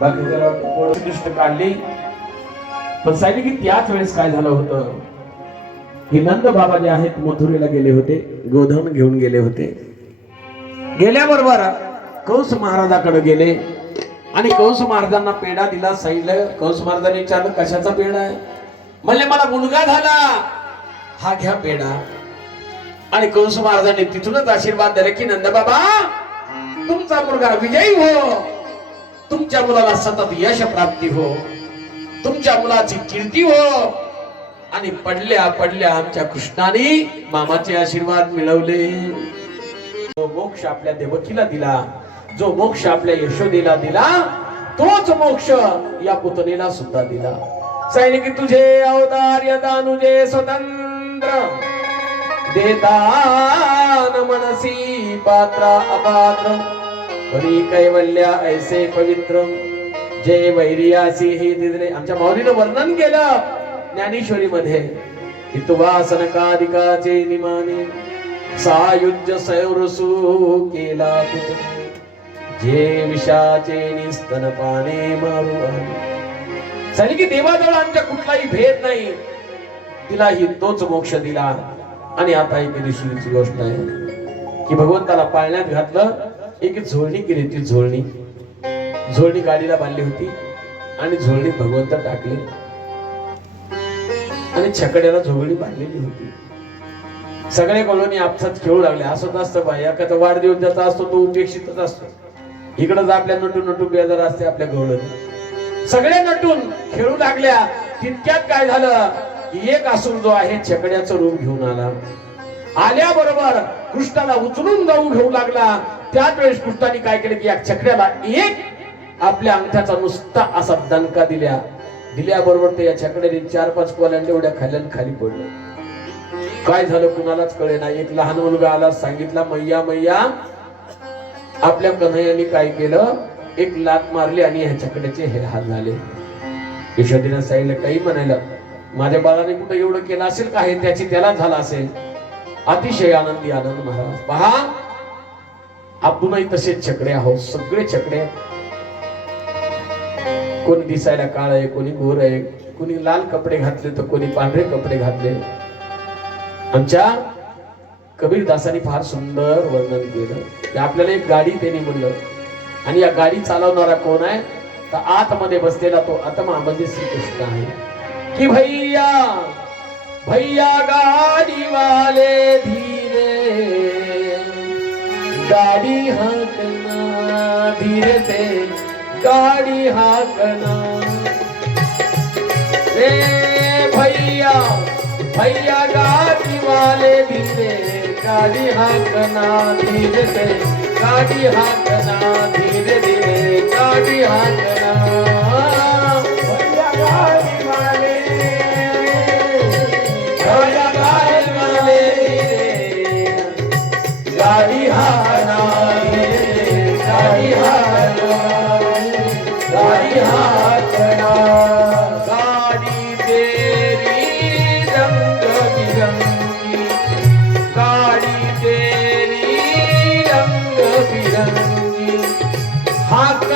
बाकी जरा थोडं दृष्ट काढली. पण सांगितले की त्याच वेळेस काय झालं होतं? की नंद बाबा जे आहेत मथुरेला गेले होते गोधन घेऊन गेले होते. गेल्याबरोबर कंस महाराजाकडे गेले आणि कंस महाराजांना पेढा दिला. सांगितलं कंस महाराजांनी विचारलं कशाचा पेढा आहे? म्हणले मला मुलगा झाला. हा घ्या पेढा. आणि कंस महाराजांनी तिथूनच आशीर्वाद दिले की नंद बाबा तुमचा मुलगा विजयी हो. तुमच्या मुलाला सतत यश प्राप्ती हो. तुमच्या मुलाची कीर्ती हो. आणि पडल्या पडल्या आमच्या कृष्णाने मामाचे आशीर्वाद मिळवले. जो मोक्ष आपल्या देवकीला दिला जो मोक्ष आपल्या यशोदेला दिला तोच मोक्ष या पुतणीला सुद्धा दिला. सैनिक तुझे अवतार्य दानुजे स्वतंत्र. देतान मनसी पात्र अपात्र. हरी कैवल्या ऐसे पवित्र। जे वैरियासी हे दिले आमच्या माऊलीनं वर्णन केलं ज्ञानेश्वरी मध्ये हितवासनकादिकाचे निमाने सायुज्य सौरसू केला जे विषाचे निस्तन पाने मारू आले की देवाजवळ आमच्या कुठलाही भेद नाही। तिलाही तोच मोक्ष दिला। आणि आता एक दिवशीची गोष्ट आहे। की भगवंताला पाळण्यात घातलं एक झोळणी केली ती झोळणी. झोळणी गाडीला बांधली होती आणि झोळणी भगवंत टाकले. आणि छकड्याला झोळणी बांधलेली होती. सगळे कॉलोनी आपसात खेळू लागले. असंच असतं बाई एखादा वाढदिवस ज्याचा असतो तो उपेक्षितच असतो. इकडं आपल्या नटून नटून बेजार असते आपल्या गवळण. सगळे नटून खेळू लागल्या. तितक्यात काय झालं? एक असून जो आहे छकड्याचं रूप घेऊन आला. आल्याबरोबर कृष्णाला उचलून जाऊन घेऊ लागला. त्याच वेळेस कृष्णाने काय केलं की या छकड्याला एक आपल्या अंगठ्याचा नुसता असा दणका दिल्या. दिल्याबरोबर ते या छकड्याने चार पाच कोल्यांडे एवढ्या खाल्यान खाली पडलं. काय झालं कुणालाच कळे ना. एक लहान मुलगा आला सांगितला मैया मैया आपल्या कन्हैयाने काय केलं? एक लात मारली आणि ह्या छकड्याचे हे हाल झाले. यशोदीनं सांगितलं काही म्हणायला माझ्या बाळाने कुठं एवढं केलं असेल का? हे त्याची त्याला झाला असेल. अतिशय आनंदी आनंद महाराज. पहा आपणही तसेच छकडे आहोत सगळे छकडे कोणी दिसायला काळ आहे कोणी गोर आहे कोणी लाल कपडे घातले तर कोणी पांढरे कपडे घातले. आमच्या कबीरदासांनी फार सुंदर वर्णन केलं. की आपल्याला एक गाडी त्यांनी म्हणलं आणि या गाडी चालवणारा कोण आहे? तर आतमध्ये बसलेला तो आत्मा म्हणजे श्रीकृष्ण आहे. की भैया भैया गाड़ी वाले धीरे गाड़ी हाँकना धीरे से गाड़ी हाँकना रे भैया भैया गाड़ी वाले धीरे गाड़ी हाँकना धीरे से गाड़ी हाँकना धीरे धीरे गाड़ी हाँकना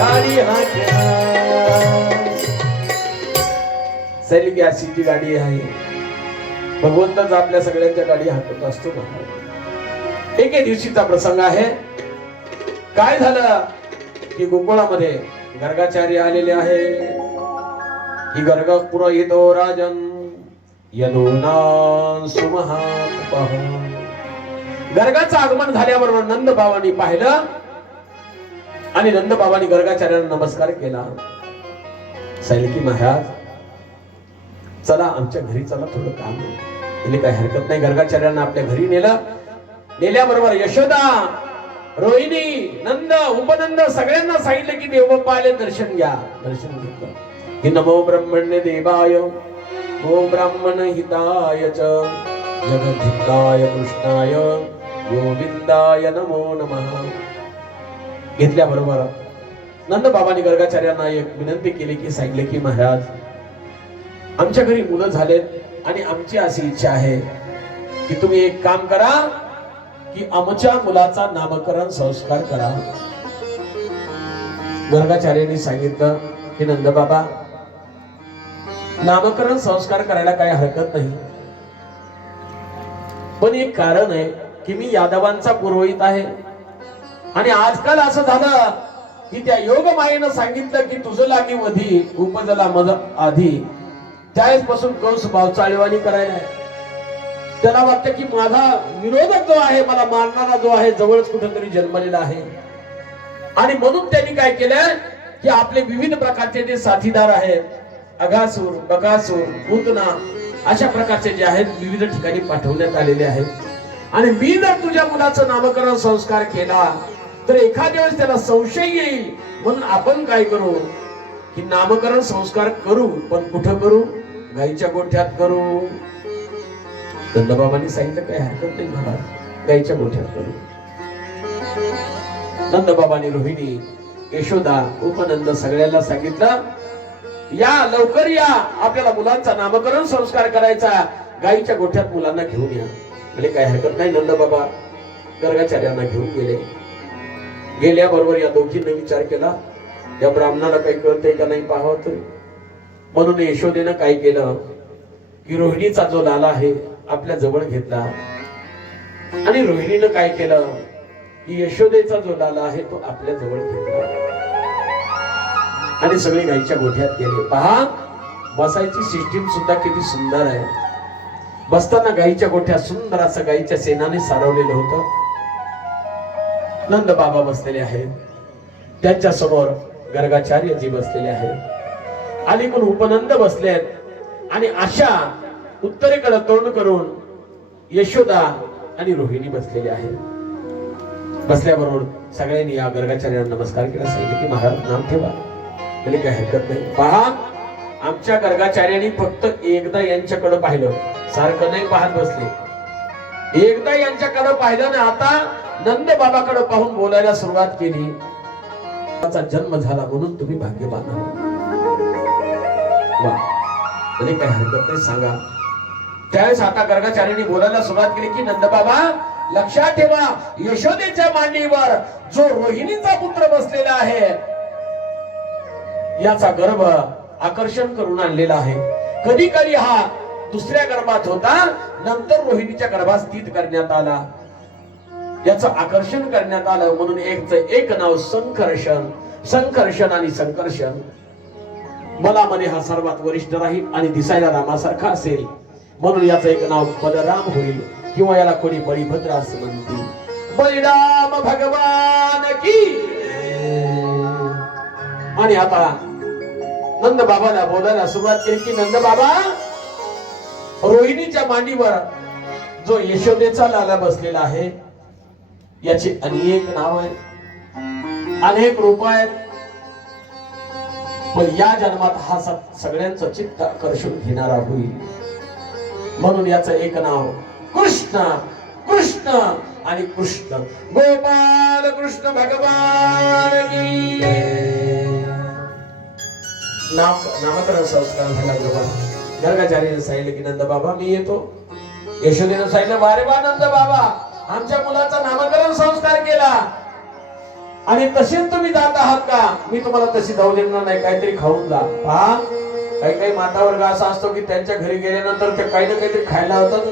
गाड़ी सैनिक अशी जी गाडी आहे. भगवंतच आपल्या सगळ्यांच्या गाडी हाकत असतो ना. एके दिवशीचा प्रसंग आहे. काय झालं? की गोकुळामध्ये गर्गाचार्य आलेले आहे. ही गर्ग पुरा राजन. यदोना सुमहा गर्गाचं आगमन झाल्याबरोबर नंद भावानी पाहिलं. आणि नंद बाबांनी गर्गाचार्यांना नमस्कार केला. सैनिकी महाराज चला आमच्या घरी चला थोडं काम आहे. म्हणजे काही हरकत नाही. गर्गाचार्यांना आपल्या घरी नेलं. नेल्याबरोबर यशोदा रोहिणी नंद उपनंद सगळ्यांना सांगितलं की देवबाप्पा आले दर्शन घ्या. दर्शन घेतलं. की नमो ब्रह्मण्य देवाय गो ब्राह्मण हिताय च जगद्धिताय कृष्णाय गोविंदाय नमो नमः. घेतल्याबरोबर नंद बाबांनी गर्गाचार्यांना एक विनंती केली की सांगितले की महाराज आमच्या घरी मुलं झालेत आणि आमची अशी इच्छा आहे की तुम्ही एक काम करा की आमच्या मुलाचा नामकरण संस्कार करा. गर्गाचार्यांनी सांगितलं की नंद बाबा नामकरण संस्कार करायला काही हरकत नाही. पण एक कारण आहे की मी यादवांचा पुरोहित आहे. आणि आजकाल असं झालं की त्या योग मायेनं सांगितलं की तुझं लागी वधी उपजला मध आधी. त्यावेळेस पासून कंस भावचाळीवाणी करायला आहे. त्याला वाटतं की माझा विरोधक जो आहे मला मारणारा जो आहे जवळच कुठेतरी जन्मलेला आहे. आणि म्हणून त्यांनी काय केलं की आपले विविध प्रकारचे जे साथीदार आहेत अगासूर बगासूर पुतना अशा प्रकारचे जे आहेत विविध ठिकाणी पाठवण्यात आलेले आहेत. आणि मी जर तुझ्या मुलाचं नामकरण संस्कार केला तर एखाद्या वेळेस त्याला संशय येईल म्हणून आपण काय करू? की नामकरण संस्कार करू पण कुठं करू? गाईच्या गोठ्यात करू. नंदबाबांनी सांगितलं काही हरकत नाही महाराज गाईच्या गोठ्यात करू. नंदबाबांनी रोहिणी यशोदा उपनंद सगळ्यांना सांगितलं या लवकर या. आपल्याला मुलांचा नामकरण संस्कार करायचा. गाईच्या गोठ्यात मुलांना घेऊन या. म्हणजे काही हरकत नाही नंदबाबा गर्गाचार्यांना घेऊन गेले. गेल्याबरोबर या दोघींनी विचार केला या ब्राह्मणाला काही कळतंय का नाही पाहावं तरी म्हणून यशोदेनं काय केलं? की रोहिणीचा जो लाला आहे आपल्या जवळ घेतला. आणि रोहिणीनं काय केलं? की यशोदेचा जो लाला आहे तो आपल्या जवळ घेतला. आणि सगळे गाईच्या गोठ्यात गेले. पहा बसायची सिस्टीम सुद्धा किती सुंदर आहे. बसताना गाईच्या गोठ्यात सुंदर असं गाईच्या सेनाने सारवलेलं होतं. नंद बाबा बसलेले आहेत. त्यांच्यासमोर गर्गाचार्यजी बसलेले आहेत. अलीकडून उपनंद बसलेत आणि अशा उत्तरेकडे तोंड करून यशोदा आणि रोहिणी बसलेली आहेत. बसल्याबरोबर सगळ्यांनी या गर्गाचार्यांना नमस्कार केला. सांगितलं की महाराज नाम ठेवा. म्हणजे काय हरकत नाही. पहा आमच्या गर्गाचार्यांनी फक्त एकदा यांच्याकडे पाहिलं. सारखं नाही पाहत बसले. एकदा यांच्याकडे पाहिलं ना आता नंद बाबाकडे पाहून बोलायला सुरुवात केली. त्याचा जन्म झाला म्हणून तुम्ही भाग्यवान आहात. म्हणजे काही हरकत नाही सांगा. त्यावेळेस आता गर्गाचार्यांनी बोलायला सुरुवात केली की नंद बाबा लक्षात ठेवा यशोदेच्या मांडीवर जो रोहिणीचा पुत्र बसलेला आहे याचा गर्भ आकर्षण करून आणलेला आहे. कधी कधी हा दुसऱ्या गर्भात होता नंतर रोहिणीच्या गर्भात स्थित करण्यात आला. याचं आकर्षण करण्यात आलं म्हणून एकच एक नाव संकर्षण संकर्षण आणि संकर्षण. मला म्हणे हा सर्वात वरिष्ठ राहील आणि दिसायला रामासारखा असेल. म्हणून याचं एक नाव बलराम होईल किंवा याला कोणी बळीभद्र असं म्हणतील. बलिराम भगवान की आणि आता नंद बाबाला बोलायला सुरुवात केली की नंद बाबा रोहिणीच्या मांडीवर जो यशोदेचा लाला बसलेला आहे याचे अनेक नाव आहेत. अनेक रूप आहेत. पण या जन्मात हा सगळ्यांचं चित्त आकर्षण घेणारा होईल. म्हणून याचं एक नाव कृष्ण कृष्ण आणि कृष्ण. गोपाल कृष्ण भगवान नाम नामकरण संस्कार झाला बरोबर गर्गाचार्याने सांगितलं की नंद बाबा मी येतो. यशोदेनं सांगितलं वारे वा नंद बाबा. आमच्या मुलाचा नामकरण संस्कार केला. आणि तसेच तुम्ही जात आहात का? मी तुम्हाला तशी जाऊ देणार नाही काहीतरी खाऊन जा. पहा काही काही माता वर्ग असा असतो की त्यांच्या घरी गेल्यानंतर ते काही ना काहीतरी खायला होतात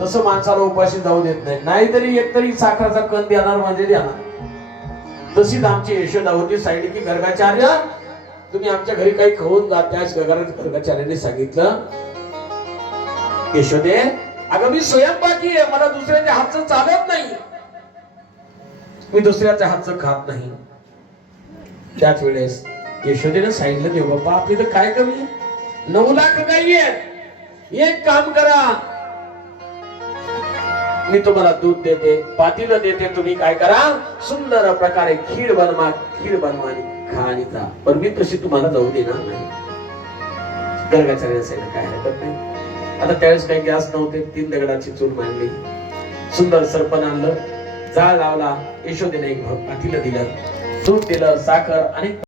तसं माणसाला उपाशी जाऊ देत नाही. नाहीतरी एकतरी साखराचा कण देणार म्हणजे देणार. तशीच आमची यशोदा होती साईड की गर्गाचार्य तुम्ही आमच्या घरी काही खाऊन जा. त्याच गगार- गर्गाचार्याने सांगितलं यशोदे अगं मी स्वयंपाकी आहे. मला दुसऱ्याच्या हातचं चालत नाही. मी दुसऱ्याच्या हातचं खात नाही. त्याच वेळेस यशोदेनं सांगितलं देव बाप्पा आपली तर काय कमी नऊ लाख काही आहेत. एक काम करा. मी तुम्हाला दूध देते पातीलं देते तुम्ही काय करा? सुंदर प्रकारे खीर बनवा खीर बनवा आणि खा आणि जा. पण मी तशी तुम्हाला जाऊ देणार नाही. गर्गाचार्य काय हरकत नाही. आता त्यावेळेस काही गॅस नव्हते तीन दगडाची चूल मांडली सुंदर सरपण आणलं जाळ लावला यशोदेने एक पातीलं दिलं. दूध दिलं साखर आणि